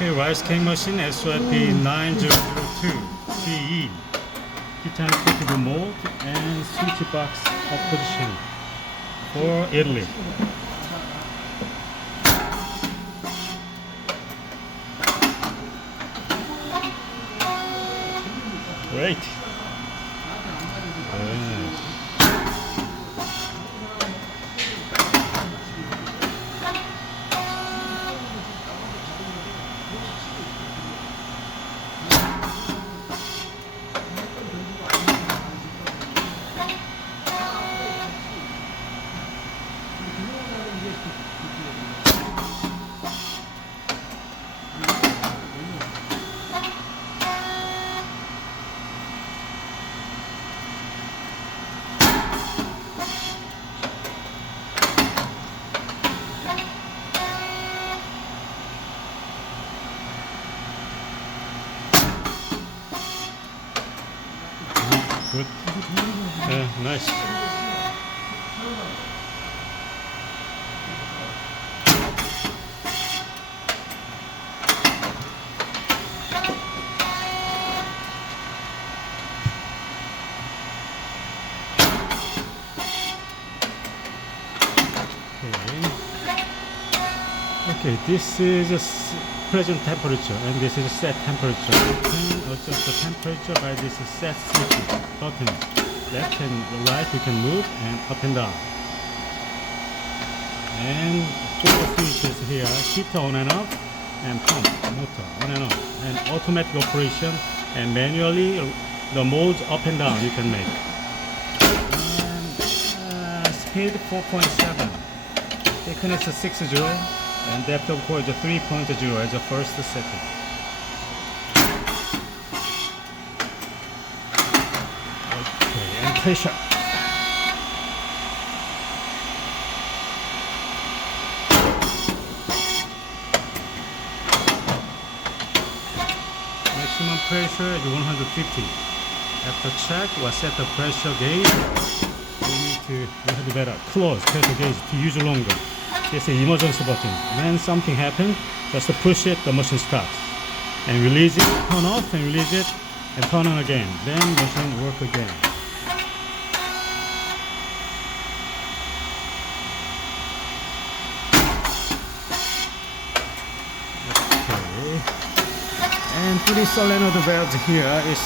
Okay, rice cake machine SYP9002 CE. Titanium Coated Mold and switch box position for Italy. Great. Very nice. Good. Nice. Okay, this is a present temperature and this is a set temperature. You can adjust the temperature by this set switch button. Left and right you can move and up and down. And four switches here, heater on and off and pump motor on and off. And automatic operation and manually the modes up and down you can make. And speed 4.7, thickness is 60. And depth of core is 3.0 as the first setting. Okay, and pressure. Maximum pressure is 150. After check, we'll set the pressure gauge. We have to better close pressure gauge to use longer. This is emergency button. When something happens, just push it, the machine starts. And release it, turn off and release it, and turn on again. Then machine work again. Okay. And three solenoid valves here is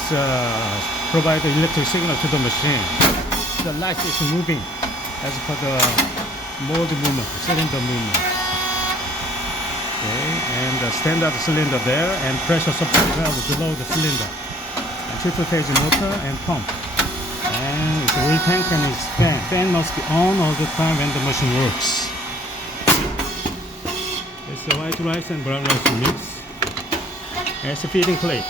provide the electric signal to the machine. The light is moving as per the mold movement, cylinder movement. Okay, and the standard cylinder there, and pressure support valve below the cylinder, and triple phase motor and pump, and it's oil tank and it's fan. Fan must be on all the time when the machine works. It's the white rice and brown rice mix. It's a feeding plate.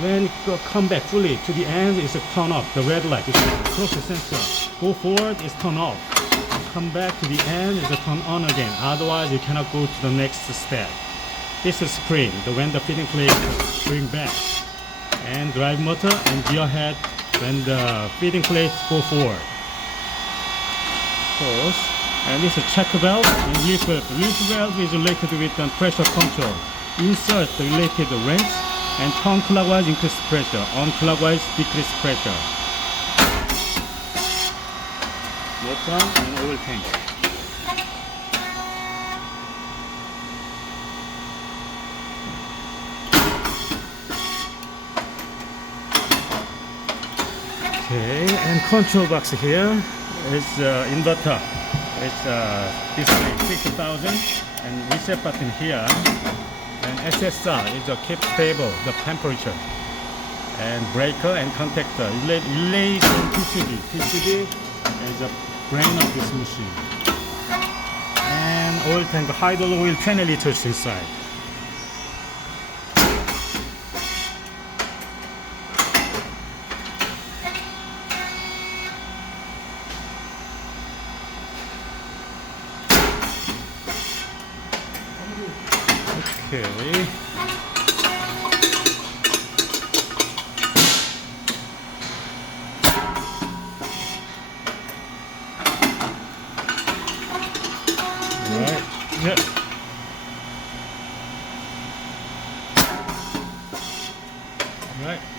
When it come back fully to the end, it's a turn off. The red light is process sensor. Go forward, is turn off. Come back to the end is a turn on again. Otherwise, you cannot go to the next step. This is spring. When the feeding plate bring back, and drive motor and gear head when the feeding plates go forward. Pause. And this is check valve and relief valve. Relief valve is related with the pressure control. Insert the related wrench and turn clockwise, increase pressure. On clockwise, decrease pressure. Motor and oil tank. Okay, and control box here is inverter. It's display 6000 and reset button here. And SSR is a keep stable the temperature. And breaker and contactor. Relay from PCB. PCB is a brain of this machine. And oil tank, hydro oil 20 liters inside. Okay. Right. Yep. Right.